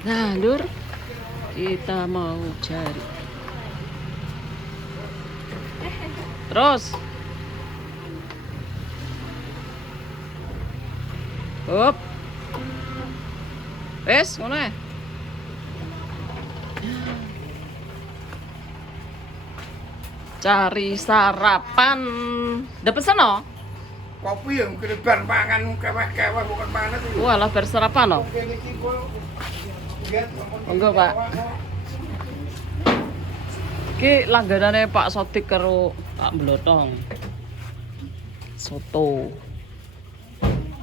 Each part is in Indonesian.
Nah, Lur, kita mau cari. Terus. Up. Wes, ngono ae. Cari sarapan. Udah pesen no? Kopi yang kena bar mangan kewek-kewek bukan mana tuh. Wah, lah bar sarapan no? Enggak, Pak. Ki langganane Pak Sodik karo Pak Blotong. Soto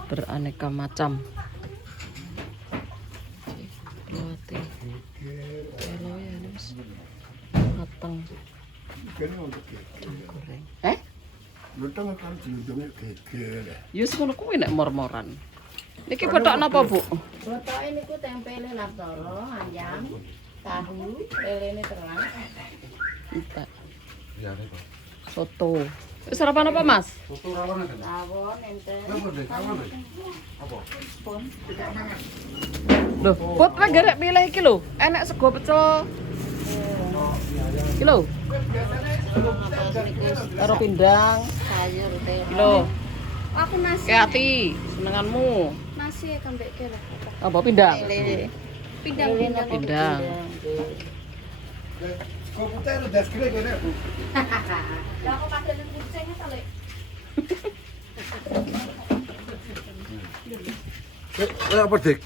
beraneka macam. Lote. Kalau ya wis mateng. Goreng. Lutang kan dilundungnya geger. Ya ngono kuwi nek mor-moran. Niki bathok napa, Bu? Botoke niku tempele laptoro, ayam, tahu, lelene terang. Entek. Soto. Wis sarapan apa, Mas? Soto rawan kan? Tawon, enten. Apa deh? Kawan deh. Apa? Pun. Tidak mangan. Loh, Put lagi garek milih iki lho. Enek sego pecel. Iki lho. Karo pindang. Sayur teh. Iki lho. Aku nasi. Ke ati senenganmu. Nasi kambek ke lah. Apa pindang? Lele. Pindang. Pindang. Kau putih itu das kira gini aku. Lah aku pakai nang kucingnya ta, Lek. Apa dik?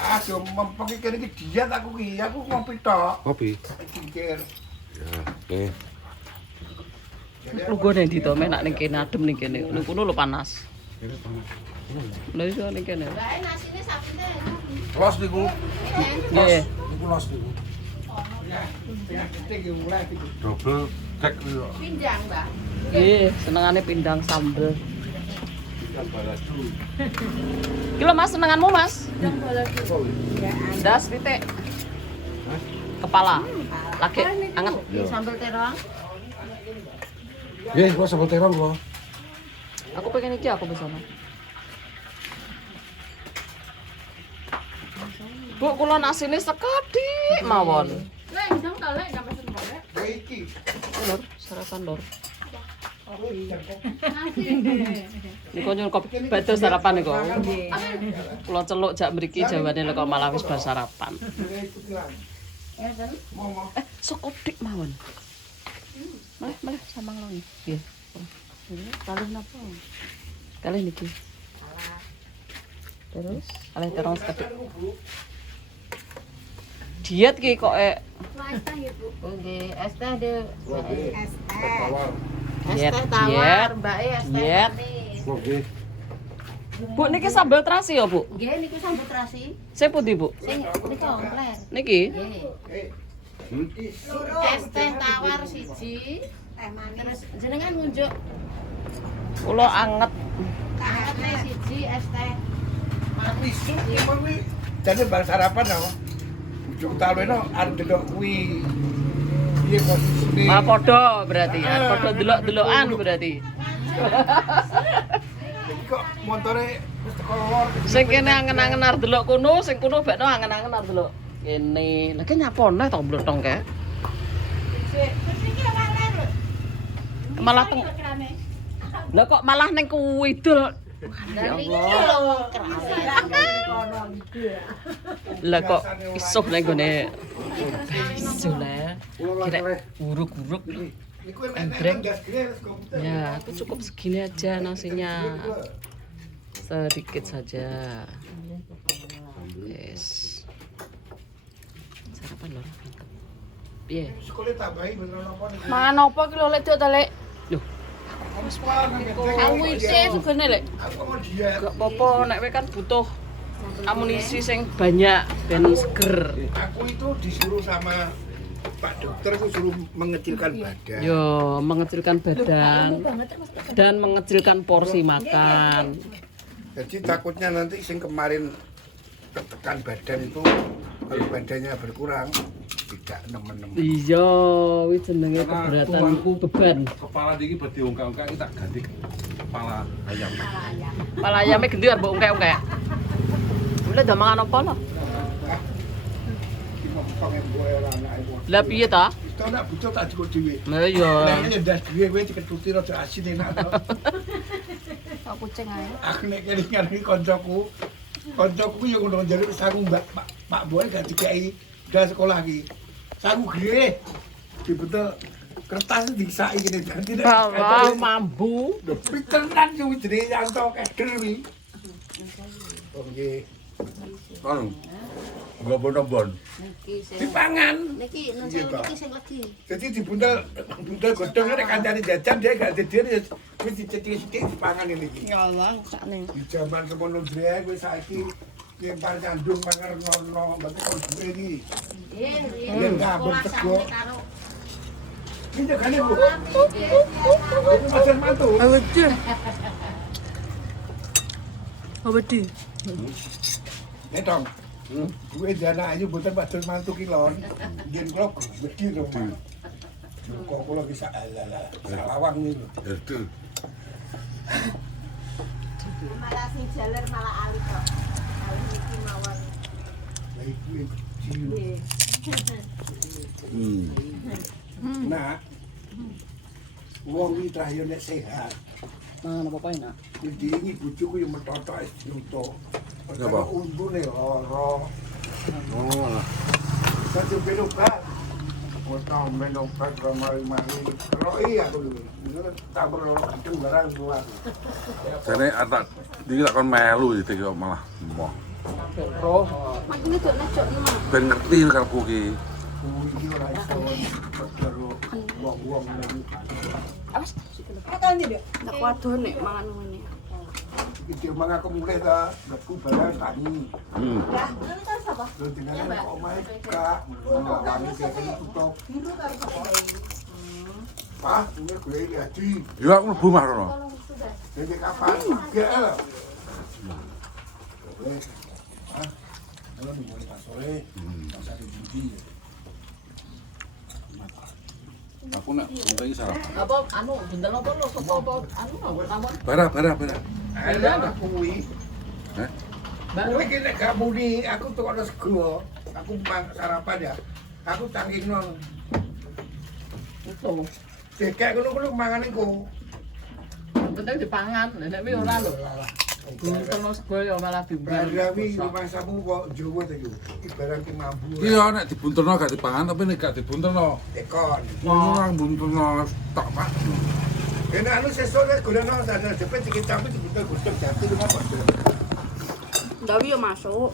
Ah, cuma pakai kene iki diet aku ki. Aku ngopi tok. Kopi. Cingkir. Ya, oke. Lu gue ning to menak ning kene adem ning kene. Ning kono lho panas. Lha iso ning kene. Lah nasine sapine. Los niku. Nggih. Niku los niku. Tinggi mulai iki. Double cek niku. Pindang, Mbak. Nggih, senengane pindang sambel. Ikan balado. Iki lho Mas, senenganmu Mas. Pindang balado. Ya, Das titik. Kepala. Lagi anget. sambal terong. Nggih, kula sambal terong kula. Aku pengen iki aku besono. Bu, kula nasine sekedhik mawon. Lek, ndang ta, Lek, ndak pesen boleh. Iki. Lur, sarapan lur. Nasi. Niku nyuwun kopi badhe sarapan niku. Kula celuk jak mriki jawane lho kok malah wis bar sarapan. Ya, kan? Mau Sekedhik mawon. Malah samang longi. Nggih. Kalih napa? Kalih niki. Terus, kalih terong sekedhik. Diet ki kok Es teh ya, Bu. Nggih, es teh de. Es teh. Tawar. Es Diet, teh tawar, diet, Mbak es teh diet. manis. Nggih. Bu niki sambal terasi ya, Bu? Nggih, niku sambut terasi. Saya pundi, Bu? Sing niku komplit. Niki? Nggih. Es teh tawar siji, teh manis. Terus jenengan ngunjuk Kula anget. es teh siji, es teh manis. Isu emang kuwi jane bar sarapan apa? Ujung taleno arep delok kuwi. Piye posisine? Malah padha berarti ya. Padha delok-delokan berarti. Jadi kok montore wis teko lor. Sing kene angen-angen arep delok kono, sing kono bekno angen-angen arep delok kene. Lah ki nyapone to blotong kae. Malah teng. Lah kok malah ning kuwi dol. Ya Allah. Lah kok isuh ning gone. Isuh lah. Kira uruk-uruk. Niku Endrek. das kira wis komputer. Ya, aku cukup segini aja nasinya. Sedikit saja. Yes. Sarapan lho. Piye? Sekolah tambahi beneran apa nih? Mangan apa ki lho lek ta lek? Loh, sawise sugene lek. Aku mau diet. Gak apa-apa nek kowe kan butuh amunisi sing banyak ben seger. Aku itu disuruh sama Pak dokter aku suruh mengecilkan badan. Yo, mengecilkan badan dan mengecilkan porsi makan. Jadi takutnya nanti sing kemarin ketekan badan itu kalau badannya berkurang tidak nemen-nemen. Iya, wis jenenge Karena keberatan tuangku beban. Kepala diki badhe ungkak-ungkak iki tak ganti kepala ayam. Kepala ayame gendhi arep ungkek-ungkek. Mulai dah mangan apa lho? kok embore ora anak iku. Lah piye ta? Itu nak butuh tak cukup dhewe. Lah iya. Nek ndas dhewe kowe diketuti rada asin enak to. Kok kucing ae. Aku nek kelingan iki kancaku. Kancaku yo ngono jare sangu Pak Boy gak dikai dah sekolah iki. Sangu gede. Dibetul kertas disaki ngene ganti nek. Kalau mambu. Lho pitenan yo jenenge Yanto keder wi. Oh nggih. Kan. Enggak bon-bon. Niki sing Dipangan. niki Iya, Pak. niki sing legi. Jadi dibundal godhong nek kancane jajan dia gak dhewe wis dicethik-cethik dipangan ini iki. Ya Allah, sakne. Di jaman semono drek wis saiki yen par candung mangernono berarti kok duwe iki. Nggih, Yen ngabur sekolah tego. sakne karo Iki jagane Bu. Itu pacar mantu. Awedi. Awedi. Nek dong. Duwe jana ayu boten pacar mantu ki lon. Yen kula wedi rumah. Kok kula bisa ala salawang niku. Aduh. Malah sing jaler malah ali kok. Ali niki mawon. Lah iki ciu. Nah. Wong iki terakhir nek sehat. Mangan apa enak? Jadi ini bujuku yang metoto es juto. Apa? Kalau untu nih loro. Oh. Satu belobat. Kota menobat ramai-mari. Kalau iya aku dulu. Ini tak perlu kadang barang luar. Jane atak iki tak kon melu iki kok malah emoh. Roh. Makine cok necok mah. Ben ngerti karepku iki. Kuwi ora iso. Terus wong-wong lagi. Nek waduh nek mangan ngene. Iki mang aku mulai ta, beku barang tani. Ya, ini kan sapa? Terus dengan kok main kak, enggak kami kayak tutup. Pak, ini gue lihat. Yo aku mlebu mah rono. Jadi kapan? Enggak. Boleh. Ah, kalau dimulai pas sore, masa dijudi. Aku nek ngenteni sarapan. Apa anu bendel apa lo apa anu apa? Bara. Ada kuwi. Heh? Kuwi ki nek gak muni, aku tuh ada sego. Aku sarapan ya. Aku tangking nang. Itu. Kayak ngono-ngono mangan iku. Penting dipangan. Nek mi ora lho. Buntel sego ya malah bimbang. Barawi rumah samu kok Jawa ta yo. Ibarat ki mambu. Iya nek dibuntelno gak dipangan tapi nek gak dibuntelno. Tekon. Wong buntelno tak pak. Kena anu sesuk nek golekno sadar cepet dikit campur dibutuh-butuh jatuh rumah kok. Ndawi yo masuk.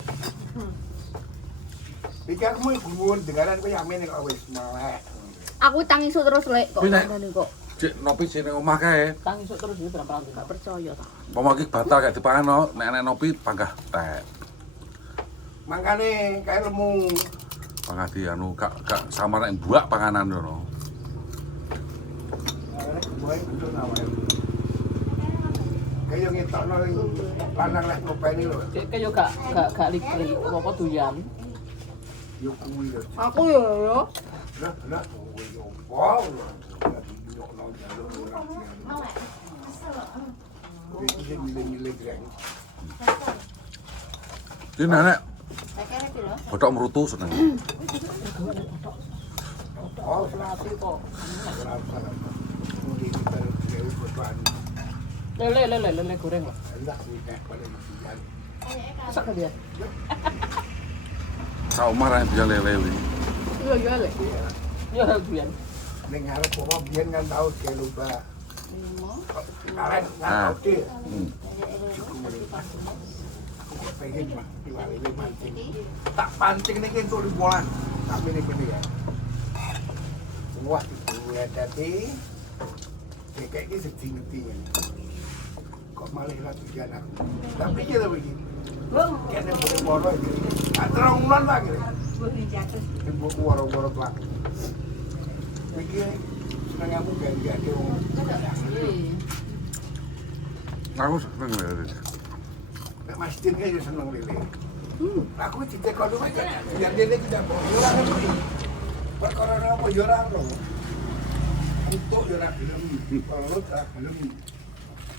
Iki aku mau gumun dengaran kowe yamen kok wis melek. Aku tangisu terus lek kok Nek- ngene kok. Cek nopi sing ning omah kae. Tang isuk terus iki berapa ranting. Gak percaya ta. Pomo iki batal gak dipangan nek enek nopi panggah tek. Mangkane kae lemu. Panggah di anu gak samar nek buak panganan ngono. Boy kudu nawae. Kayak ngetokno lanang lek ngopeni lho. Kayak yo gak likri apa doyan. Yo kuwi lho. Aku yo yo. Lah kuwi yo. Wow. Iki nenek Tekere piro? botok merutu seneng. Oh, selati kok. Lele goreng lah. Enggak sih kayak paling sian. Masak ke dia. Sak omah ra bisa lele kuwi. Iya iya le. Iya biyen. Ning arep kok biyen kan tau ke lupa. Karen nggak Ah. tahu deh. Hmm. Pengen mah diwali mancing. Tak pancing nih untuk dibolan. Kami nih gini ya. Wah itu ya tadi. Kayak ini sedih-sedih. Kok malah lah tujuan aku. Tapi kita begini. Kayaknya boleh bodoh gitu. Tak terang ulan lagi. Ibu waro-waro telak. Begini. Senang kamu gak ada orang. Aku seneng lele. Nek Mas Din kan seneng lele. Aku ditekon dulu aja. Biar lele tidak mau. Ora ngerti. Perkara apa yo ora lho. Untuk yo ora gelem. Kalau ora gelem.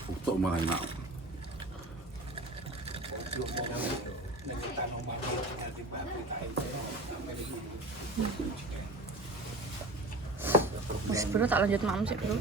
Untuk malah enak. Yo mau nek tanah omah nanti bapak tak itu. Mas bro tak lanjut mam sih bro.